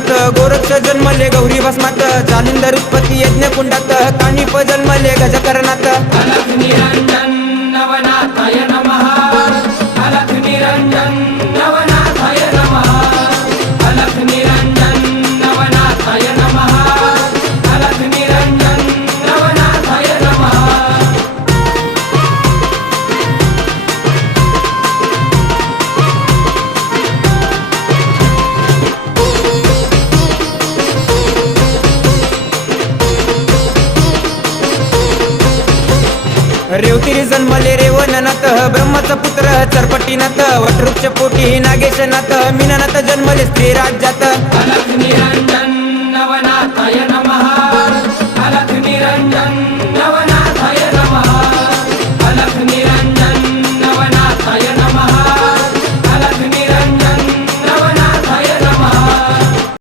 अंगणात गोरक्ष जन्मले गौरी भस्मात जालिंदर उत्पत्ती यज्ञ कुंडात कानिप जन्मले गजकरणात अलख निरंजन नवनाथाय नमः अलख निरंजन नवनाथाय नमः अलख निरंजन नवनाथाय नमः अलख निरंजन नवनाथाय नमः रेवतिरी जन्मले रेवणनाथ ब्रह्माचा पुत्र चरपटीनाथ वटवृक्ष पोटी नागेशनाथ मीननाथ जन्मले स्त्री राज्यात अलख